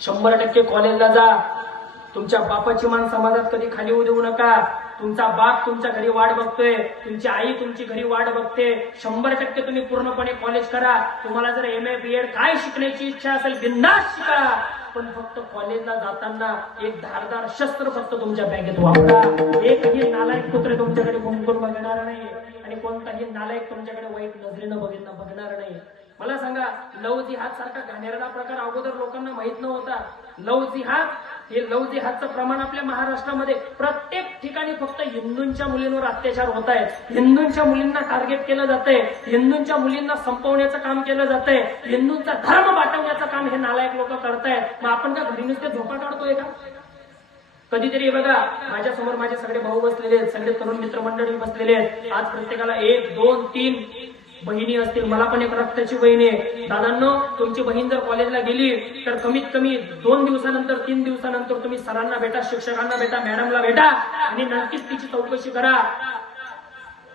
शंभर टक्के कॉलेजला जा. तुमच्या बापाची मान समाजात कधी खाली होऊ देऊ नका. तुमचा बाप तुमच्या घरी वाट बघतोय. तुमची आई तुमची घरी वाट बघते. शंभर टक्के तुम्ही पूर्णपणे कॉलेज करा. तुम्हाला जर एम ए बी एड काय शिकण्याची इच्छा असेल बिंदास शिका. पण फक्त कॉलेजला जाताना एक धारदार शस्त्र फक्त तुमच्या बॅगेत वापरा. एकही नालायक कुत्रे तुमच्याकडे घुमकून बघणार नाही. आणि कोणताही नालायक तुमच्याकडे वाईट नजरेनं बघितलं बघणार नाही. मला सांगा लव जिहाद सारखा घाणेरडा प्रकार अगोदर लोकांना माहीत नव्हता. लव जिहाद हे लव जिहादचं प्रमाण आपल्या महाराष्ट्रामध्ये प्रत्येक ठिकाणी फक्त हिंदूंच्या मुलींवर अत्याचार होत आहेत हिंदूंच्या मुलींना टार्गेट केलं जातंय हिंदूंच्या मुलींना संपवण्याचं काम केलं जातंय हिंदूंचा धर्म वाटवण्याचं काम हे नालायक लोक करतायत मग आपण का घरी नुसते झोपा काढतोय का? कधीतरी बघा माझ्यासमोर माझे सगळे भाऊ बसलेले आहेत सगळे तरुण मित्रमंडळी बसलेले आहेत. आज प्रत्येकाला एक दोन तीन बहिणी असतील मला पण एक रक्ताची बहीण आहे. दादांनो तुमची बहीण जर कॉलेजला गेली तर कमीत कमी दोन दिवसानंतर तीन दिवसानंतर तुम्ही सरांना भेटा शिक्षकांना भेटा मॅडमला भेटा आणि नक्कीच तिची चौकशी करा.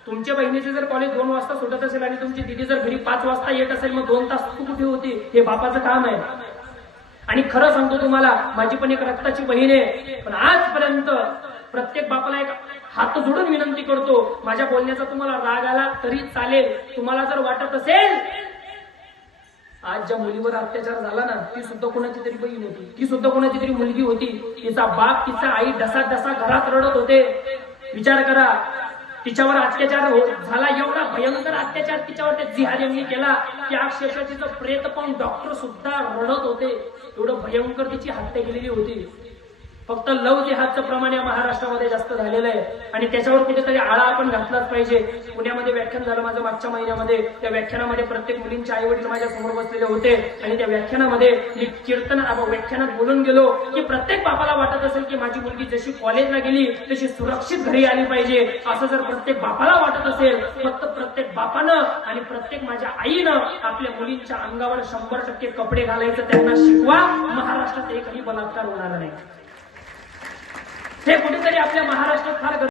तुमच्या बहिणीचे जर कॉलेज दोन वाजता सुटत असेल आणि तुमची दिदी जर घरी पाच वाजता येत असेल मग दोन तास तू कुठे होती? हे बापाचं काम आहे. आणि खरं सांगतो तुम्हाला माझी पण एक रक्ताची बहीण आहे. पण आजपर्यंत प्रत्येक बापाला एक हात जोडून विनंती करतो माझ्या बोलण्याचा तुम्हाला राग आला तरी चालेल. तुम्हाला जर वाटत असेल आज ज्या मुलीवर अत्याचार झाला ना ती सुद्धा कोणाची तरी बहीण होती. ती सुद्धा कोणाची तरी मुलगी होती. तिचा बाप तिचा आई डसा डसा घरात रडत होते. विचार करा तिच्यावर अत्याचार हो-, झाला एवढा भयंकर अत्याचार तिच्यावर त्या जिहाद यांनी केला की अक्षरशः तिचं प्रेत पाहून डॉक्टर सुद्धा रडत होते. एवढं भयंकर तिची हत्या केलेली होती. फक्त लव जिहादचं प्रमाण या महाराष्ट्रामध्ये जास्त झालेलं आहे. आणि त्याच्यावर कुठेतरी आळा आपण घातलाच पाहिजे. पुण्यामध्ये व्याख्यान झालं माझं मागच्या महिन्यामध्ये. त्या व्याख्यानामध्ये प्रत्येक मुलींचे आई वडील माझ्यासमोर बसलेले होते. आणि त्या व्याख्यानामध्ये मी कीर्तन व्याख्यानात बोलून गेलो की प्रत्येक बापाला वाटत असेल की माझी मुलगी जशी कॉलेजला गेली तशी सुरक्षित घरी आली पाहिजे. असं जर प्रत्येक बापाला वाटत असेल फक्त प्रत्येक बापानं आणि प्रत्येक माझ्या आईनं आपल्या मुलींच्या अंगावर शंभर टक्के कपडे घालायचं त्यांना शिकवा. महाराष्ट्रात एकही बलात्कार होणार नाही. हे कुठेतरी आपल्या महाराष्ट्रात फार